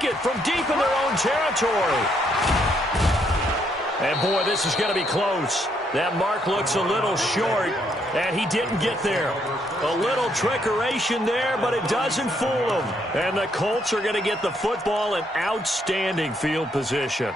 make it from deep in their own territory. And, boy, this is going to be close. That mark looks a little short, and he didn't get there. A little trickeration there, but it doesn't fool him. And the Colts are going to get the football in outstanding field position.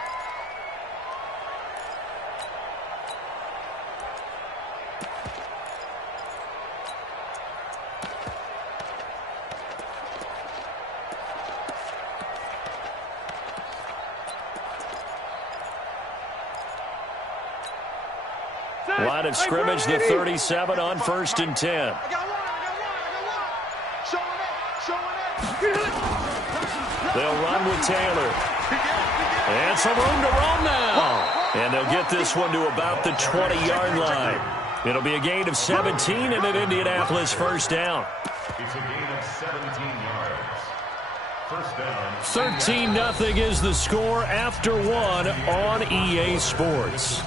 Line of scrimmage, the 37 on 1st and 10. They'll run with Taylor. And some room to roam now. And they'll get this one to about the 20-yard line. It'll be a gain of 17 and an Indianapolis first down. It's a gain of 17 yards. First down. 13-0 is the score after one on EA Sports.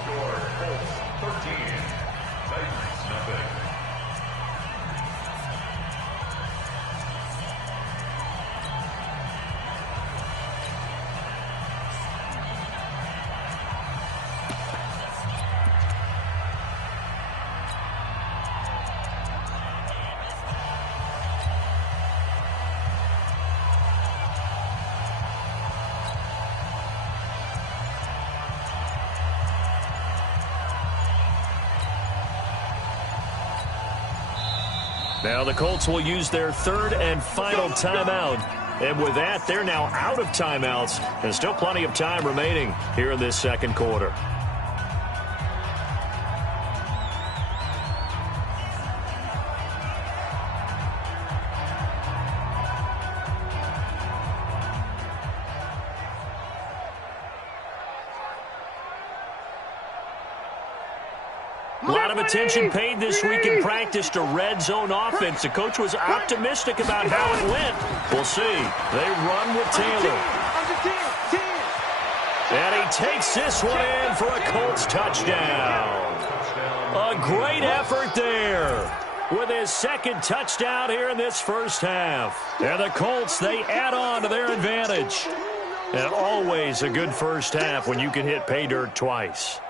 Now the Colts will use their third and final timeout. And with that, they're now out of timeouts. And still plenty of time remaining here in this second quarter. A lot of attention paid this week in practice to red zone offense. The coach was optimistic about how it went. We'll see. They run with Taylor. And he takes this one in for a Colts touchdown. A great effort there with his second touchdown here in this first half. And the Colts, they add on to their advantage. And always a good first half when you can hit pay dirt twice.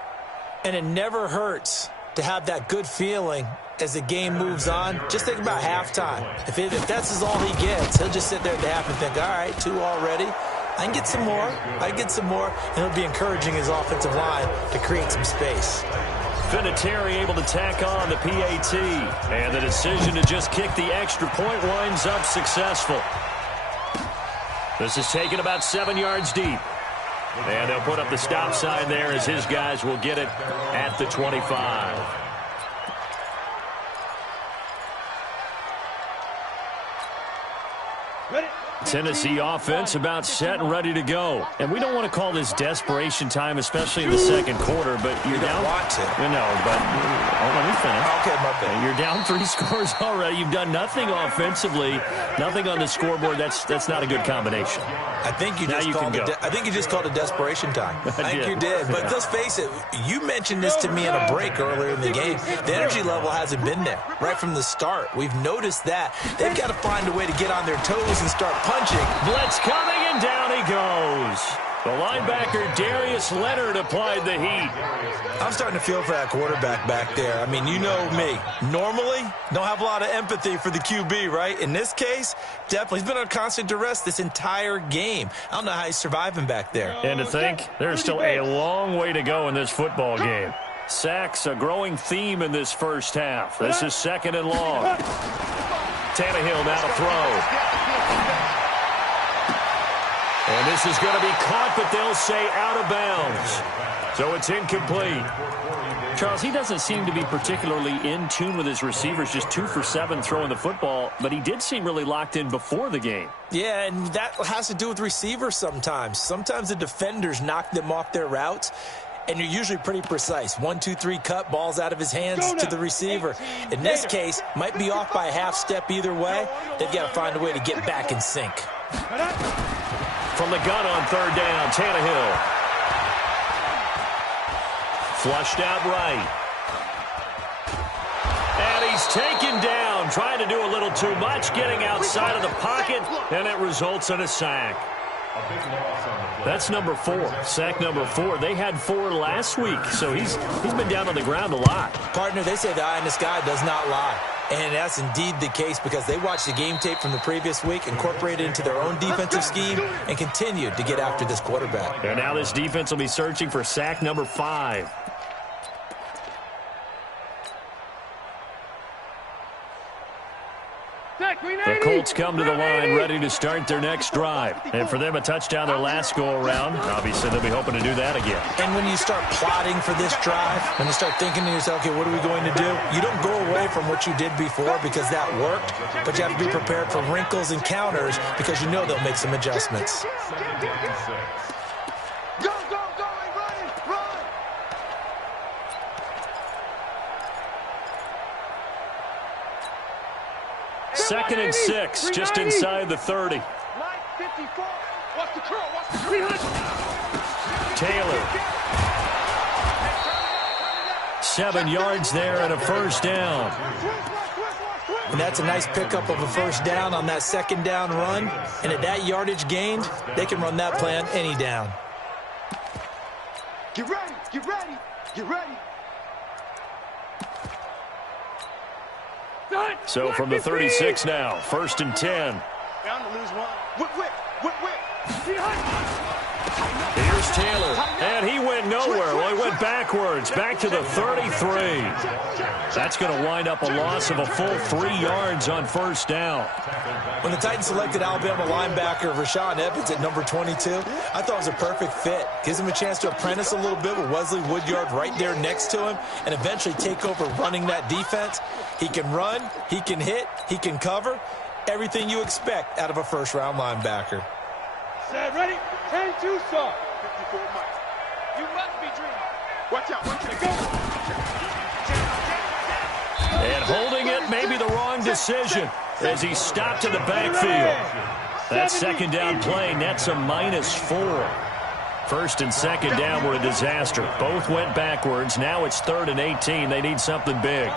And it never hurts to have that good feeling as the game moves on. Just think about halftime. If that's all he gets, he'll just sit there at the half and think, all right, 2 already. I can get some more. I can get some more. And he'll be encouraging his offensive line to create some space. Vinatieri able to tack on the PAT. And the decision to just kick the extra point winds up successful. This is taken about 7 yards deep. And they'll put up the stop sign there as his guys will get it at the 25. Tennessee offense about set and ready to go. And we don't want to call this desperation time, especially in the second quarter, but you're down. Want to. No, but let me finish. Okay, my bad. You're down 3 scores already. You've done nothing offensively, nothing on the scoreboard. That's not a good combination. I think you just called it desperation time. I think you did. But let's face it, you mentioned this to me in a break earlier in the game. The energy level hasn't been there right from the start. We've noticed that. They've got to find a way to get on their toes and start punching. Blitz coming, and down he goes. The linebacker, Darius Leonard, applied the heat. I'm starting to feel for that quarterback back there. I mean, you know me. Normally, don't have a lot of empathy for the QB, right? In this case, definitely. He's been on constant duress this entire game. I don't know how he's surviving back there. And to think, there's still a long way to go in this football game. Sacks, a growing theme in this first half. This is second and long. Tannehill now to throw. And this is going to be caught, but they'll say out of bounds. So it's incomplete. Charles, he doesn't seem to be particularly in tune with his receivers, just 2 for 7 throwing the football, but he did seem really locked in before the game. Yeah, and that has to do with receivers sometimes. Sometimes the defenders knock them off their routes, and you're usually pretty precise. 1, 2, 3 cut, balls out of his hands to the receiver. In this case, might be off by a half step either way. They've got to find a way to get back in sync. From the gun on third down, Tannehill. Flushed out right. And he's taken down, trying to do a little too much, getting outside of the pocket, and it results in a sack. That's number 4, sack number 4. They had 4 last week, so he's been down on the ground a lot. Partner, they say the eye in the sky does not lie. And that's indeed the case because they watched the game tape from the previous week, incorporated it into their own defensive scheme, and continued to get after this quarterback. And now this defense will be searching for sack number 5. The Colts come to the line ready to start their next drive. And for them, a touchdown their last go-around. Obviously, they'll be hoping to do that again. And when you start plotting for this drive, when you start thinking to yourself, okay, what are we going to do? You don't go away from what you did before because that worked, but you have to be prepared for wrinkles and counters because you know they'll make some adjustments. Second and 6, just inside the 30. Taylor. 7 yards there and a first down. And that's a nice pickup of a first down on that second down run. And at that yardage gained, they can run that play on any down. Get ready, get ready, get ready. So from the 36 now, first and 10. Bound to lose one. Whip. Here's Taylor, and he went nowhere. Well, he went backwards, back to the 33. That's going to wind up a loss of a full 3 yards on first down. When the Titans selected Alabama linebacker Rashaan Evans at number 22, I thought it was a perfect fit. Gives him a chance to apprentice a little bit with Wesley Woodyard right there next to him and eventually take over running that defense. He can run, he can hit, he can cover. Everything you expect out of a first-round linebacker. Set, ready? 10-2, sir. 54 Mike. You must be dreaming. Watch out, go. And holding it may be the wrong decision as he stopped in the backfield. That second down play nets a -4. First and second down were a disaster. Both went backwards. Now it's 3rd and 18. They need something big.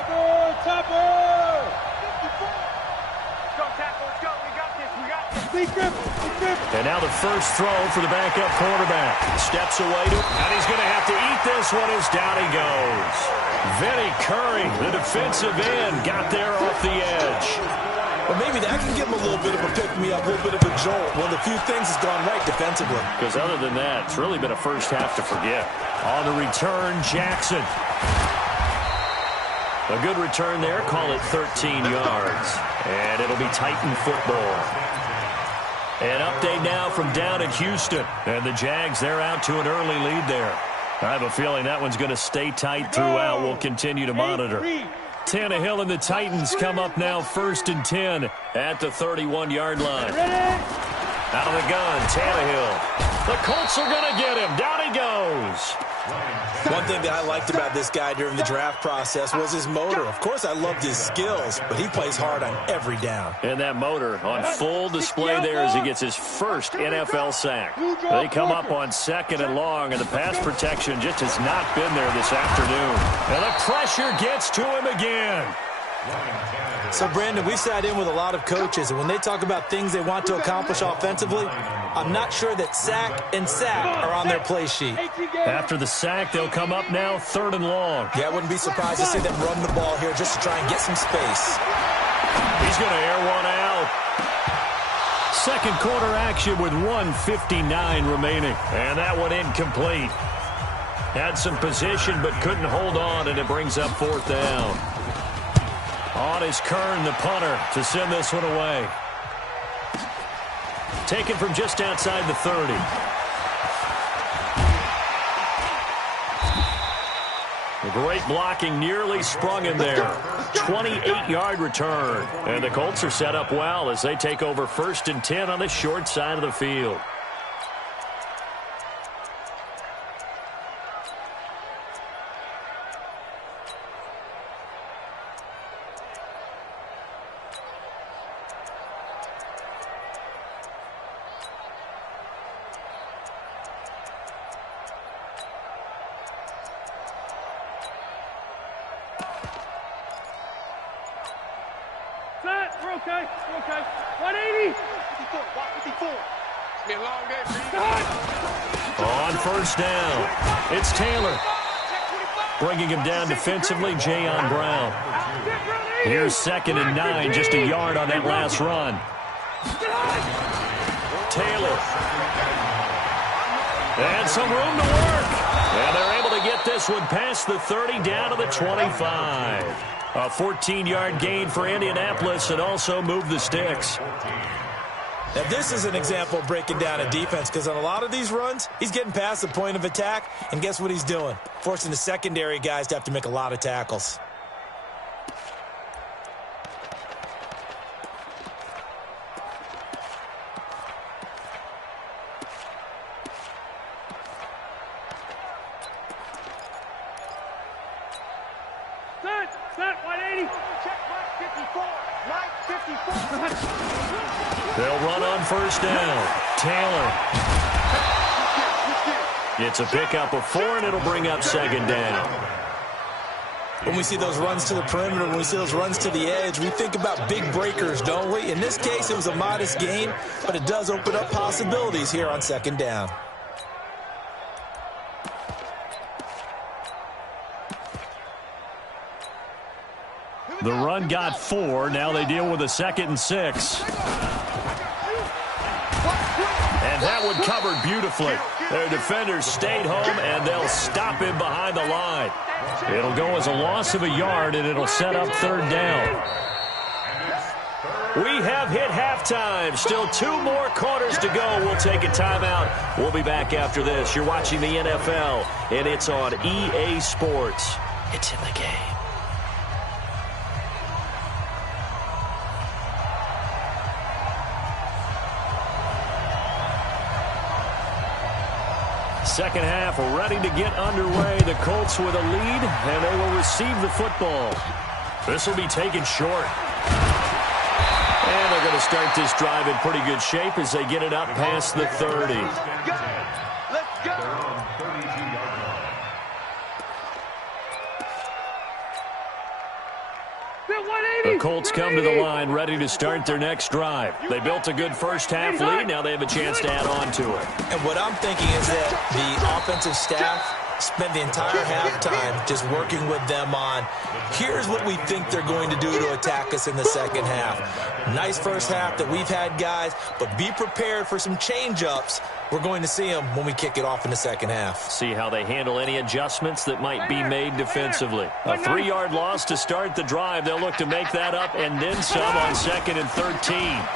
And now the first throw for the backup quarterback. Steps away and he's going to have to eat this one as down he goes. Vinny Curry, the defensive end, got there off the edge. Well, maybe that can give him a little bit of a pick-me-up, a little bit of a jolt. One of the few things that's gone right defensively. Because other than that, it's really been a first half to forget. On the return, Jackson. A good return there. Call it 13 yards. And it'll be Titan football. An update now from down in Houston. And the Jags, they're out to an early lead there. I have a feeling that one's going to stay tight throughout. We'll continue to monitor. Tannehill and the Titans come up now 1st and 10 at the 31-yard line. Out of the gun, Tannehill. The Colts are going to get him. Down he goes. One thing that I liked about this guy during the draft process was his motor. Of course, I loved his skills, but he plays hard on every down. And that motor on full display there as he gets his first NFL sack. They come up on 2nd and long, and the pass protection just has not been there this afternoon. And the pressure gets to him again. So, Brandon, we've sat in with a lot of coaches, and when they talk about things they want to accomplish offensively, I'm not sure that sack and sack are on their play sheet. After the sack, they'll come up now 3rd and long. Yeah, I wouldn't be surprised to see them run the ball here just to try and get some space. He's going to air one out. Second quarter action with 1:59 remaining. And that one incomplete. Had some position but couldn't hold on, and it brings up 4th down. On is Kern, the punter, to send this one away. Taken from just outside the 30. The great blocking nearly sprung him there. 28-yard return. And the Colts are set up well as they take over 1st and 10 on the short side of the field. We're okay. 180. 54. On first down, it's Taylor. Bringing him down defensively, Jayon Brown. Here's 2nd and 9, just a yard on that last run. Taylor. And some room to work. And they're able to get this one past the 30 down to the 25. A 14-yard gain for Indianapolis and also move the sticks. Now, this is an example of breaking down a defense because on a lot of these runs, he's getting past the point of attack, and guess what he's doing? Forcing the secondary guys to have to make a lot of tackles. Set, 180. Check, right 54. Right 54. They'll run on first down. Taylor. It's a pickup of 4, and it'll bring up 2nd down. When we see those runs to the perimeter, when we see those runs to the edge, we think about big breakers, don't we? In this case, it was a modest gain, but it does open up possibilities here on 2nd down. The run got 4. Now they deal with a 2nd and 6. And that one covered beautifully. Their defenders stayed home, and they'll stop him behind the line. It'll go as a loss of a yard, and it'll set up 3rd down. We have hit halftime. Still 2 more quarters to go. We'll take a timeout. We'll be back after this. You're watching the NFL, and it's on EA Sports. It's in the game. Second half ready to get underway. The Colts with a lead, and they will receive the football. This will be taken short. And they're going to start this drive in pretty good shape as they get it up past the 30. Let's go. The Colts come to the line ready to start their next drive. They built a good first half lead. Now they have a chance to add on to it. And what I'm thinking is that the offensive staff spent the entire halftime just working with them on, here's what we think they're going to do to attack us in the second half. Nice first half that we've had, guys, but be prepared for some change-ups. We're going to see them when we kick it off in the second half. See how they handle any adjustments that might be made defensively. A 3-yard loss to start the drive. They'll look to make that up and then some on 2nd and 13.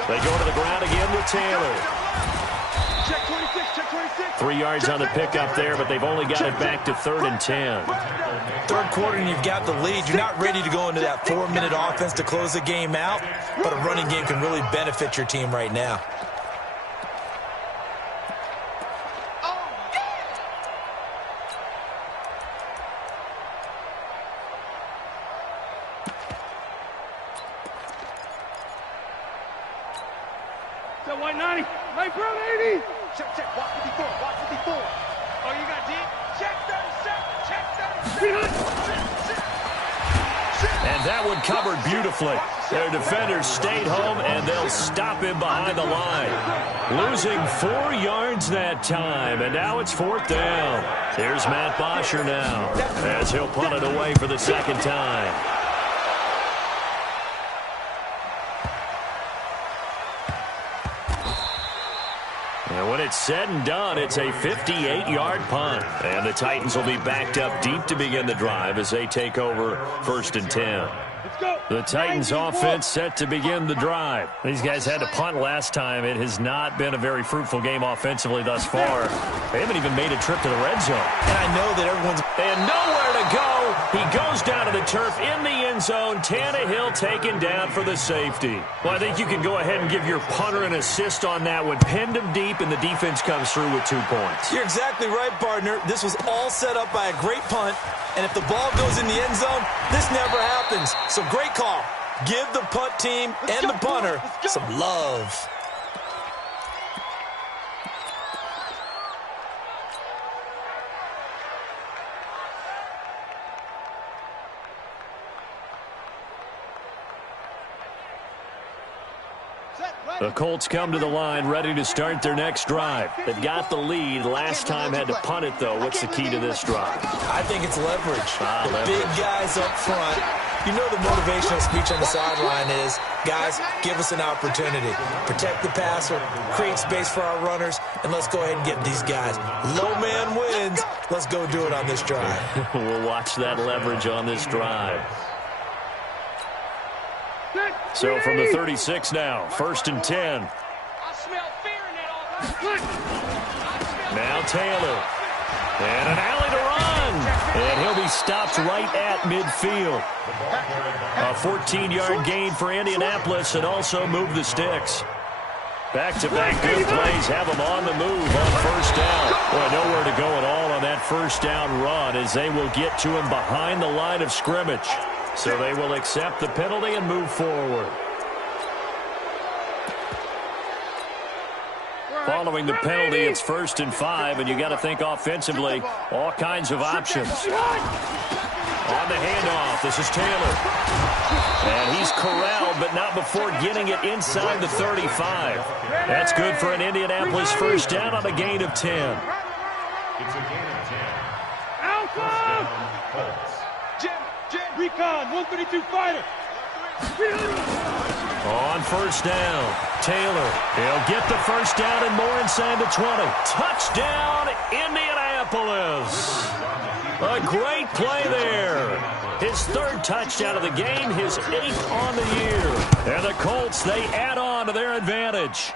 They go to the ground again with Taylor. 3 yards on the pickup there, but they've only got it back to 3rd and 10. Third quarter and you've got the lead. You're not ready to go into that 4-minute offense to close the game out, but a running game can really benefit your team right now. So 190. My bro, baby. Check, watch 54, watch 54. Oh, you got deep? Check 37, check 37. And that one covered beautifully. Their defenders stayed home, and they'll stop him behind the line. Losing 4 yards that time, and now it's 4th down. Here's Matt Bosher now, as he'll punt it away for the 2nd time. And when it's said and done, it's a 58-yard punt. And the Titans will be backed up deep to begin the drive as they take over 1st and 10. The Titans offense set to begin the drive. These guys had to punt last time. It has not been a very fruitful game offensively thus far. They haven't even made a trip to the red zone. And I know that everyone's... And nowhere to go. He goes down to the turf in the end zone. Tannehill taken down for the safety. Well, I think you can go ahead and give your punter an assist on that one. Pinned him deep, and the defense comes through with 2 points. You're exactly right, partner. This was all set up by a great punt. And if the ball goes in the end zone, this never happens. So great call. Give the punt team and the punter some love. Set. The Colts come to the line ready to start their next drive. They've got the lead. Last time had to punt it, though. What's the key to this drive? I think it's leverage. Leverage. Big guys up front. You know the motivational speech on the sideline is, guys, give us an opportunity. Protect the passer, create space for our runners, and let's go ahead and get these guys. Low man wins. Let's go do it on this drive. We'll watch that leverage on this drive. So from the 36 now, 1st and 10. Now Taylor. And an alley to run. And he'll be stopped right at midfield. A 14-yard gain for Indianapolis and also move the sticks. Back-to-back good plays have them on the move on 1st down. Boy, nowhere to go at all on that 1st down run as they will get to him behind the line of scrimmage. So they will accept the penalty and move forward. Following the penalty, it's 1st and 5, and you got to think offensively, all kinds of options. On the handoff, this is Taylor. And he's corralled, but not before getting it inside the 35. That's good for an Indianapolis 1st down on a gain of 10. It's a gain of 10. Alpha! Recon, 132 fighter. On 1st down, Taylor. He'll get the 1st down and more inside the 20. Touchdown, Indianapolis. A great play there. His 3rd touchdown of the game, his 8th on the year. And the Colts, they add on to their advantage.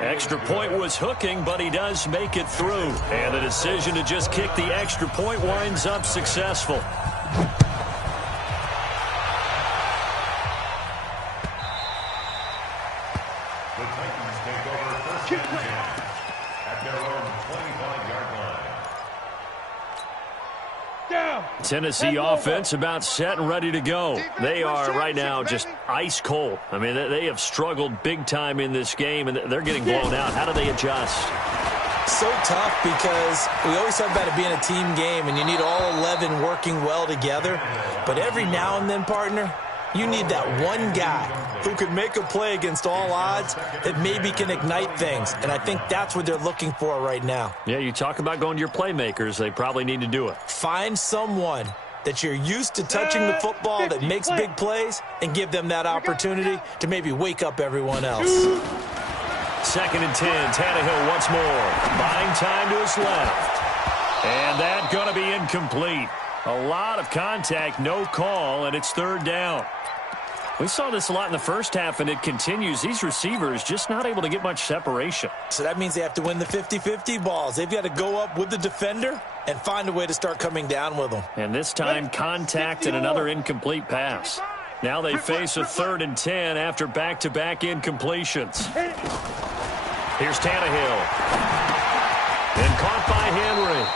Extra point was hooking, but he does make it through. And the decision to just kick the extra point winds up successful. Tennessee offense about set and ready to go. They are right now just ice cold. I mean, they have struggled big time in this game, and they're getting blown out. How do they adjust? So tough because we always talk about it being a team game, and you need all 11 working well together. But every now and then, partner, you need that one guy who could make a play against all odds that maybe can ignite things. And I think that's what they're looking for right now. Yeah, you talk about going to your playmakers. They probably need to do it. Find someone that you're used to touching the football that makes big plays and give them that opportunity to maybe wake up everyone else. 2nd and 10. Tannehill once more. Buying time to his left. And that's going to be incomplete. A lot of contact, no call, and it's 3rd down. We saw this a lot in the first half, and it continues. These receivers just not able to get much separation. So that means they have to win the 50-50 balls. They've got to go up with the defender and find a way to start coming down with them. And this time, contact and another incomplete pass. Now they face a 3rd and 10 after back-to-back incompletions. Here's Tannehill. And caught by Henry.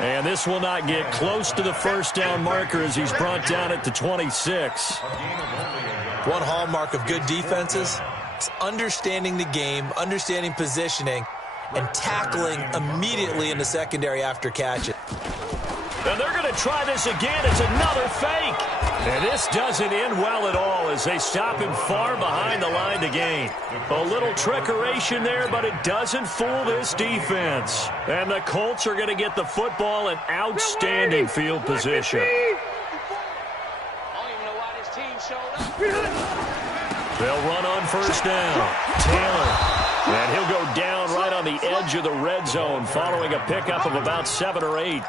And this will not get close to the 1st down marker as he's brought down at the 26. One hallmark of good defenses is understanding the game, understanding positioning, and tackling immediately in the secondary after catch it. And they're going to try this again. It's another fake. And this doesn't end well at all as they stop him far behind the line to gain. A little trickeration there, but it doesn't fool this defense. And the Colts are going to get the football in outstanding field position. They'll run on 1st down. Taylor. And he'll go down right on the edge of the red zone following a pickup of about 7 or 8.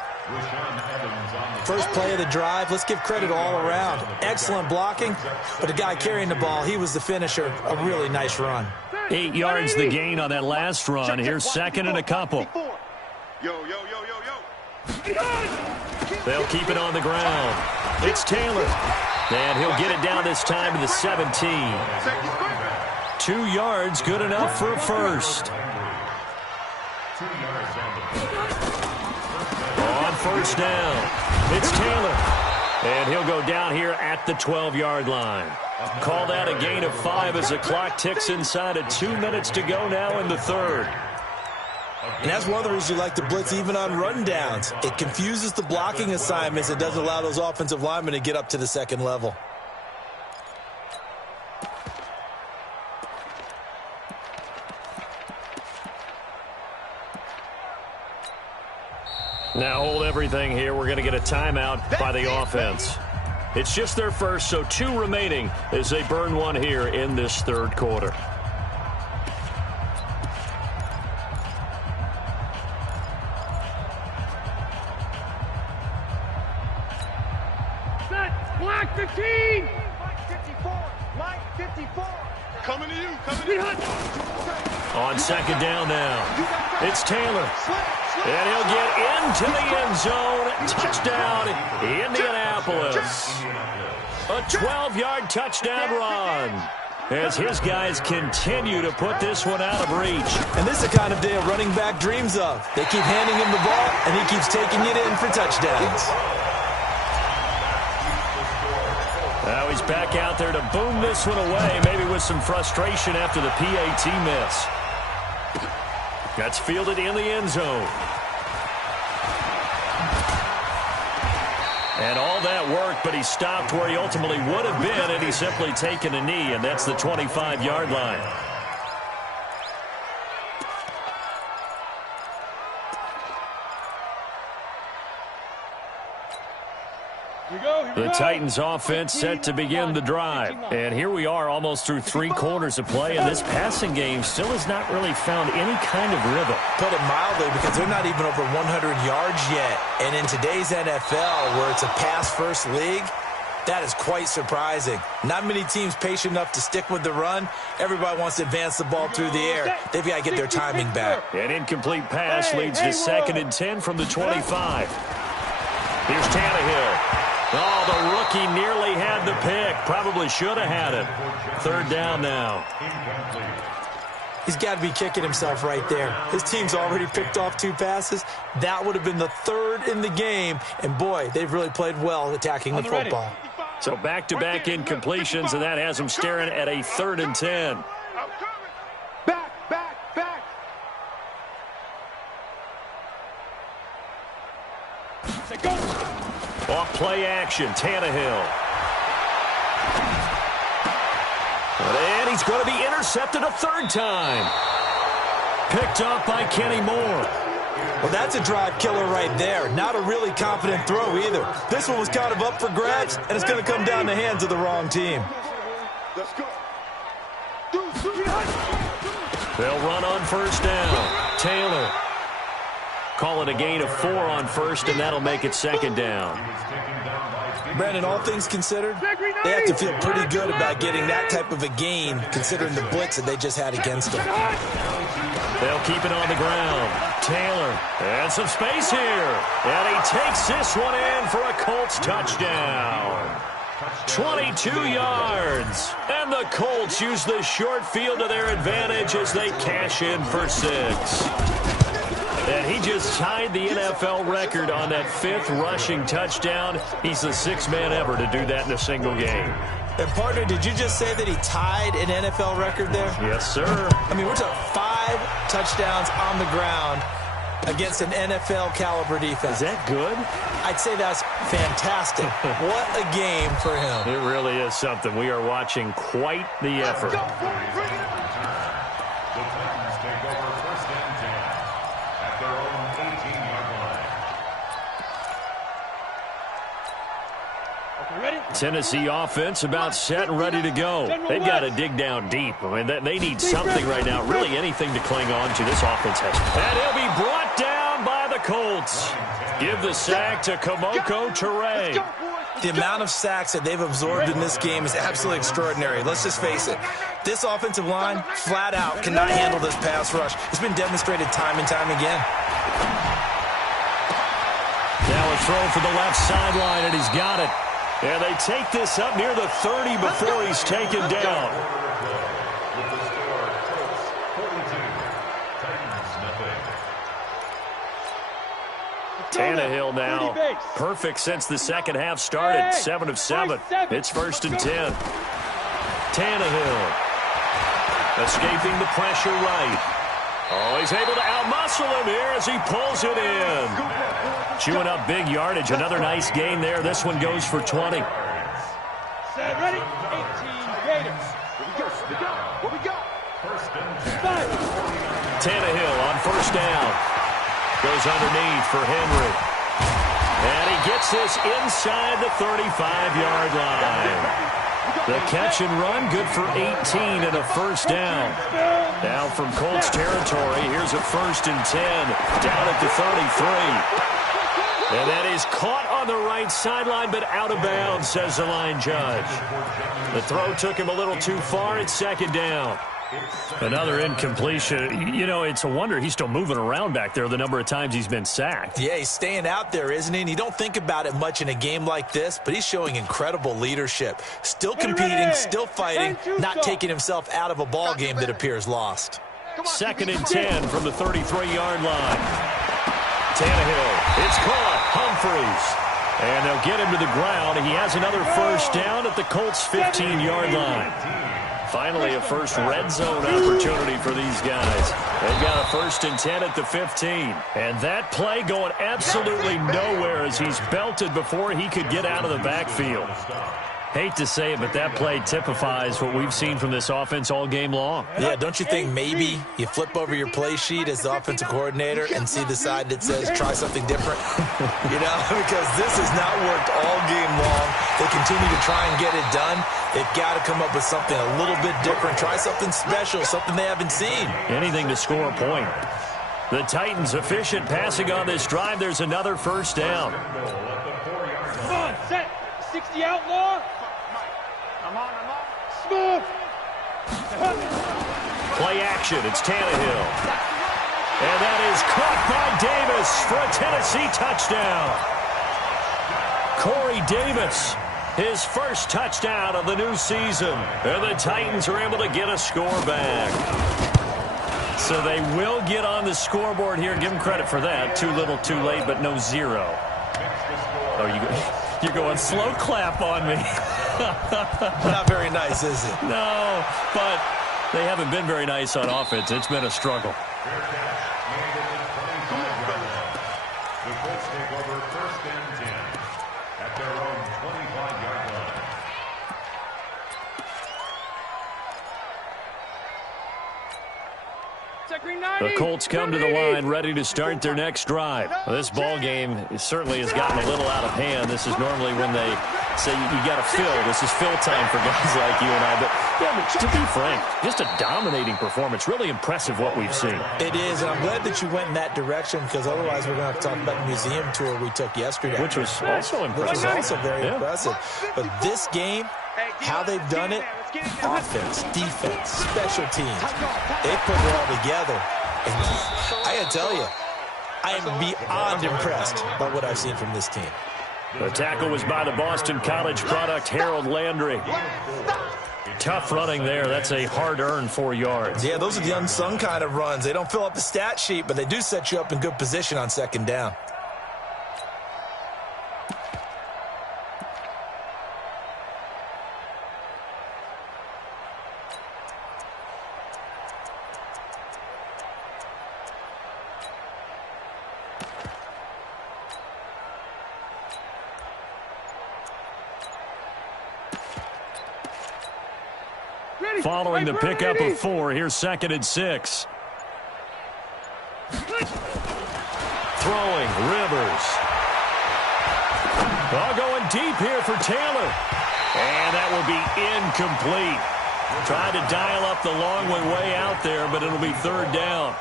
First play of the drive, let's give credit all around. Excellent blocking, but the guy carrying the ball, he was the finisher. A really nice run. 8 yards the gain on that last run. Here's 2nd and a couple. They'll keep it on the ground. It's Taylor. And he'll get it down this time to the 17. 2 yards, good enough for a first. 2 yards On 1st down, it's Taylor. And he'll go down here at the 12-yard line. Call that a gain of 5 as the clock ticks inside of 2 minutes to go now in the 3rd. And that's one of the reasons you like to blitz even on rundowns. It confuses the blocking assignments. It doesn't allow those offensive linemen to get up to the 2nd level. Now hold everything here. We're going to get a timeout by the offense. It's just their first, so 2 remaining as they burn one here in this third quarter. Set. Black 15. Mike 54. Mike 54. Coming to you. Coming to you. On second down now. It's Taylor. And he'll get into the end zone. Touchdown, Indianapolis. A 12-yard touchdown run as his guys continue to put this one out of reach. And this is the kind of day a running back dreams of. They keep handing him the ball, and he keeps taking it in for touchdowns. Now he's back out there to boom this one away, maybe with some frustration after the PAT miss. That's fielded in the end zone. And all that worked, but he stopped where he ultimately would have been, and he's simply taken a knee, and that's the 25-yard line. The Titans offense set to begin the drive. And here we are almost through 3 quarters of play, and this passing game still has not really found any kind of rhythm. Put it mildly, because they're not even over 100 yards yet. And in today's NFL, where it's a pass-first league, that is quite surprising. Not many teams patient enough to stick with the run. Everybody wants to advance the ball through the air. They've got to get their timing back. An incomplete pass leads to 2nd and 10 from the 25. Here's Tannehill. Oh, the rookie nearly had the pick. Probably should have had it. 3rd down now. He's got to be kicking himself right there. His team's already picked off 2 passes. That would have been the 3rd in the game. And, boy, they've really played well attacking the football. So back-to-back incompletions, and that has them staring at a 3rd and 10. Back. Go. Off play action, Tannehill. And he's going to be intercepted a 3rd time. Picked up by Kenny Moore. Well, that's a drive killer right there. Not a really confident throw either. This one was kind of up for grabs, and it's going to come down the hands of the wrong team. Let's go. They'll run on 1st down. Taylor. Call it a gain of 4 on 1st, and that'll make it 2nd down. Brandon, all things considered, they have to feel pretty good about getting that type of a gain, considering the blitz that they just had against them. They'll keep it on the ground. Taylor, and some space here. And he takes this one in for a Colts touchdown. 22 yards. And the Colts use the short field to their advantage as they cash in for 6. And he just tied the NFL record on that 5th rushing touchdown. He's the 6th man ever to do that in a single game. And, partner, did you just say that he tied an NFL record there? Yes, sir. I mean, we're talking 5 touchdowns on the ground against an NFL-caliber defense. Is that good? I'd say that's fantastic. What a game for him. It really is something. We are watching quite the effort. Tennessee offense about set and ready to go. They've got to dig down deep. I mean, they need something right now, really anything to cling on to. This offense has. And he'll be brought down by the Colts. Give the sack to Kamoko Toure. The amount of sacks that they've absorbed in this game is absolutely extraordinary. Let's just face it. This offensive line, flat out, cannot handle this pass rush. It's been demonstrated time and time again. Now a throw for the left sideline, and he's got it. And they take this up near the 30 before he's taken down. Tannehill now. Perfect since the second half started. 7 of 7. It's 1st and 10. Tannehill. Escaping the pressure right. Oh, he's able to outmuscle him here as he pulls it in. Chewing up big yardage. Another nice gain there. This one goes for 20. Set, ready? 18 Raiders. What we got? Tannehill on 1st down. Goes underneath for Henry. And he gets this inside the 35-yard line. The catch and run, good for 18 and a first down. Now from Colts territory, here's a 1st and 10, down at the 33. And that is caught on the right sideline, but out of bounds, says the line judge. The throw took him a little too far. It's 2nd down. Another incompletion. You know, it's a wonder he's still moving around back there the number of times he's been sacked. Yeah, he's staying out there, isn't he? And you don't think about it much in a game like this, but he's showing incredible leadership. Still competing, still fighting, not taking himself out of a ball game that appears lost. 2nd and 10 from the 33-yard line. Tannehill, it's caught. Humphreys. And they'll get him to the ground. He has another first down at the Colts' 15-yard line. Finally, a first red zone opportunity for these guys. They've got a 1st and 10 at the 15. And that play going absolutely nowhere as he's belted before he could get out of the backfield. Hate to say it, but that play typifies what we've seen from this offense all game long. Yeah, don't you think maybe you flip over your play sheet as the offensive coordinator and see the side that says try something different? You know, because this has not worked all game long. They continue to try and get it done. They've got to come up with something a little bit different. Try something special, something they haven't seen. Anything to score a point. The Titans efficient passing on this drive. There's another first down. Come on, set. 60 outlaw. I'm on. Smooth. Play action. It's Tannehill. And that is caught by Davis for a Tennessee touchdown. Corey Davis, his first touchdown of the new season. And the Titans are able to get a score back. So they will get on the scoreboard here. Give them credit for that. Too little, too late, but no 0. Oh, you're going slow clap on me. Not very nice, is it? No, but they haven't been very nice on offense. It's been a struggle. The Colts take over 1st and 10 at their own 25-yard line. The Colts come to the line ready to start their next drive. This ball game certainly has gotten a little out of hand. This is normally when they say you got to fill. This is fill time for guys like you and I. But, yeah, but to be frank, just a dominating performance. Really impressive what we've seen. It is, and I'm glad that you went in that direction because otherwise we're going to have to talk about the museum tour we took yesterday. Which was also impressive. Which was also very impressive. But this game, how they've done it, offense, defense, special teams, they put it all together. And I got to tell you, I am beyond impressed by what I've seen from this team. The tackle was by the Boston College product, Harold Landry. Tough running there. That's a hard-earned 4 yards. Yeah, those are the unsung kind of runs. They don't fill up the stat sheet, but they do set you up in good position on 2nd down. Following the pickup of 4, here's 2nd and 6. Throwing, Rivers. Ball going deep here for Taylor. And that will be incomplete. Tried to dial up the long way out there, but it'll be 3rd down.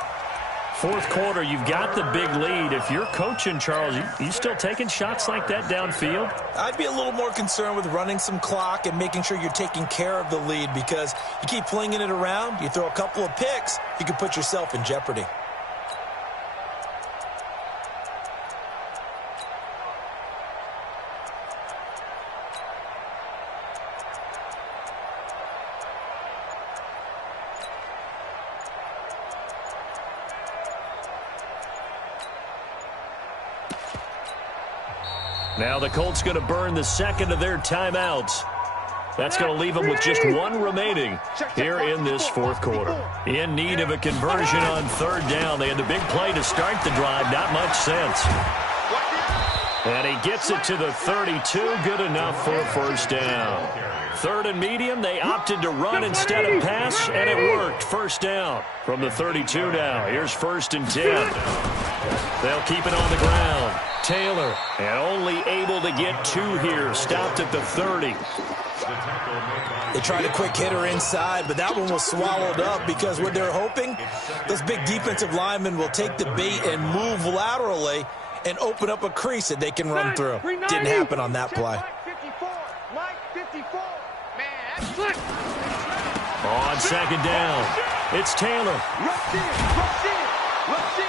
4th quarter, you've got the big lead. If you're coaching, Charles, you still taking shots like that downfield? I'd be a little more concerned with running some clock and making sure you're taking care of the lead because you keep flinging it around, you throw a couple of picks, you can put yourself in jeopardy. Now the Colts going to burn the 2nd of their timeouts. That's going to leave them with just 1 remaining here in this 4th quarter. In need of a conversion on 3rd down. They had the big play to start the drive. Not much sense. And he gets it to the 32. Good enough for a 1st down. 3rd and medium. They opted to run instead of pass, and it worked. 1st down from the 32 now. Here's 1st and 10. They'll keep it on the ground. Taylor, and only able to get 2 here. Stopped at the 30. They tried a quick hitter inside, but that one was swallowed up because what they're hoping, those big defensive linemen will take the bait and move laterally and open up a crease that they can run through. Didn't happen on that play. On second down, it's Taylor.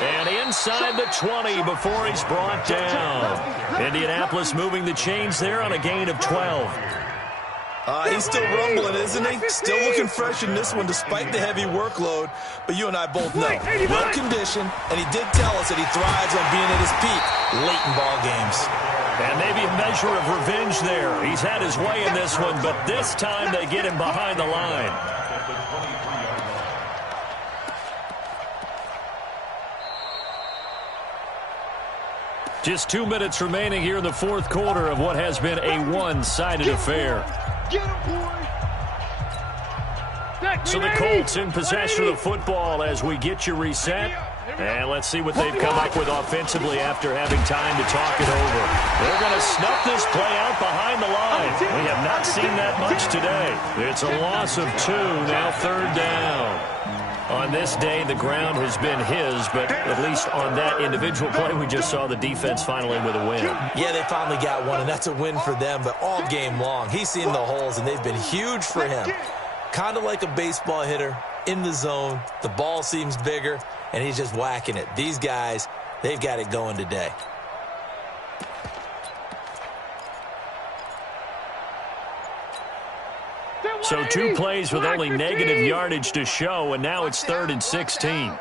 And inside the 20 before he's brought down. Indianapolis moving the chains there on a gain of 12. He's still rumbling, isn't he? Still looking fresh in this one despite the heavy workload. But you and I both know, well-conditioned, and he did tell us that he thrives on being at his peak late in ball games. And maybe a measure of revenge there. He's had his way in this one, but this time they get him behind the line. Just 2 minutes remaining here in the fourth quarter of what has been a one-sided affair. So the Colts in possession of the football as we get you reset. And let's see what they've come up with offensively after having time to talk it over. They're going to snuff this play out behind the line. We have not seen that much today. It's a loss of 2, now third down. On this day, the ground has been his, but at least on that individual play, we just saw the defense finally with a win. Yeah, they finally got one, and that's a win for them, but all game long, he's seen the holes, and they've been huge for him. Kind of like a baseball hitter in the zone. The ball seems bigger, and he's just whacking it. These guys, they've got it going today. So 2 plays with only negative yardage to show, and now it's 3rd and 16. Now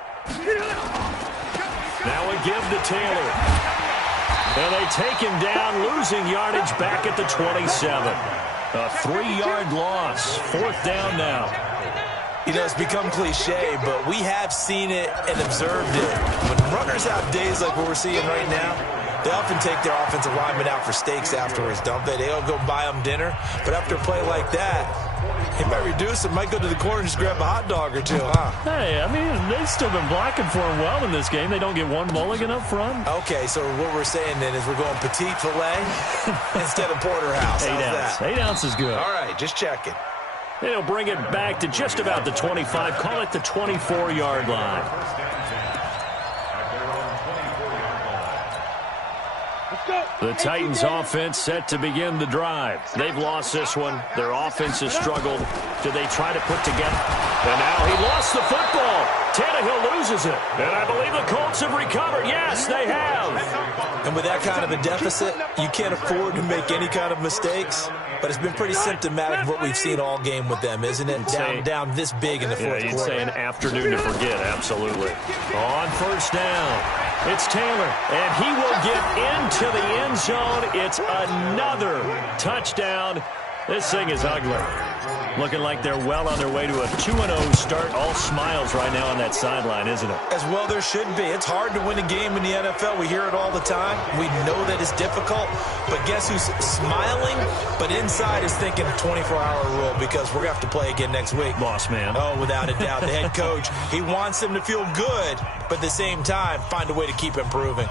a give to Taylor. And they take him down, losing yardage back at the 27. A 3-yard loss. 4th down now. You know, it's become cliche, but we have seen it and observed it. When runners have days like what we're seeing right now, they often take their offensive linemen out for steaks afterwards, don't they? They'll go buy them dinner. But after a play like that, he might reduce it, might go to the corner and just grab a hot dog or 2, huh? Hey, I mean, they've still been blocking for him well in this game. They don't get one mulligan up front. Okay, so what we're saying then is we're going petite filet instead of porterhouse. 8 ounce. 8 ounce is good. All right, just checking. They'll bring it back to just about the 25. Call it the 24-yard line. The Titans offense set to begin the drive. They've lost this one. Their offense has struggled. Do they try to put together? And now he lost the football. Tannehill loses it. And I believe the Colts have recovered. Yes, they have. And with that kind of a deficit, you can't afford to make any kind of mistakes. But it's been pretty symptomatic of what we've seen all game with them, isn't it? Down this big in the fourth quarter. You'd say an afternoon to forget, absolutely. On first down. It's Taylor, and he will get into the end zone. It's another touchdown. This thing is ugly. Looking like they're well on their way to a 2-0 start. All smiles right now on that sideline, isn't it? As well there should be. It's hard to win a game in the NFL. We hear it all the time. We know that it's difficult. But guess who's smiling? But inside is thinking 24-hour rule because we're going to have to play again next week. Boss man. Oh, without a doubt. The head coach, he wants them to feel good, but at the same time, find a way to keep improving.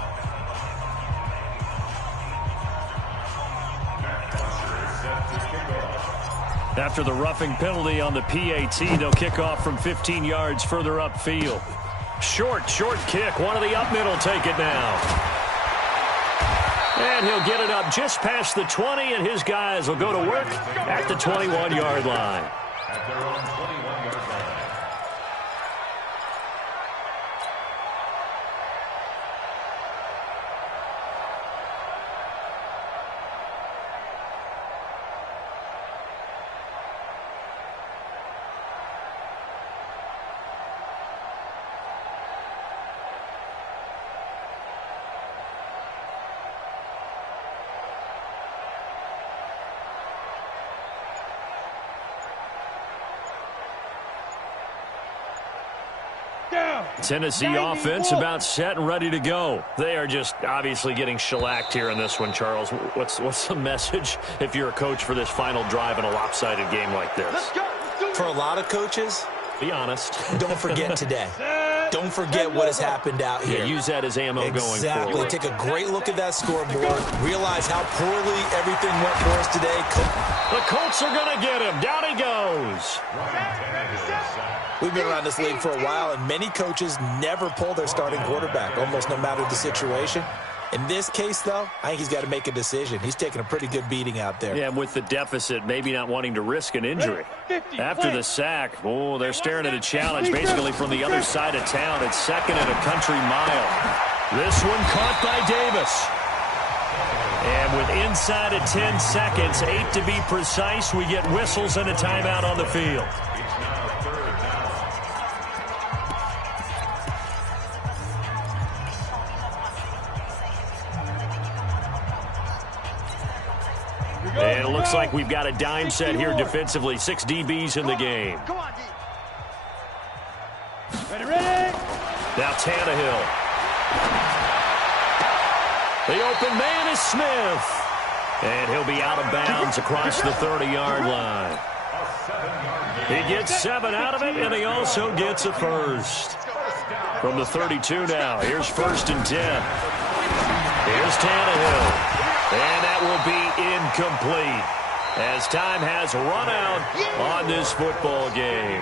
After the roughing penalty on the PAT, they'll kick off from 15 yards further upfield. Short kick. One of the up middle take it now. And he'll get it up just past the 20, and his guys will go to work at the 21-yard line. At their own 21-yard line. Tennessee offense about set and ready to go. They are just obviously getting shellacked here in this one, Charles. What's the message if you're a coach for this final drive in a lopsided game like this? For a lot of coaches, be honest. don't forget today. don't forget what has happened out here. Yeah, use that as ammo going forward. Exactly. Take a great look at that scoreboard. Realize how poorly everything went for us today. The Colts are going to get him. Down he goes. We've been around this league for a while, and many coaches never pull their starting quarterback, almost no matter the situation. In this case, though, I think he's got to make a decision. He's taking a pretty good beating out there. Yeah, with the deficit, maybe not wanting to risk an injury. After the sack, oh, they're staring at a challenge basically from the other side of town. It's 2nd and a country mile. This one caught by Davis. And with inside of 10 seconds, 8 to be precise, we get whistles and a timeout on the field. And it looks like we've got a dime set here defensively. 6 DBs in the game. Come on, D. Ready. Now Tannehill. The open man is Smith. And he'll be out of bounds across the 30-yard line. He gets 7 out of it, and he also gets a first. From the 32 now, here's 1st and 10. Here's Tannehill. And that will be incomplete as time has run out on this football game.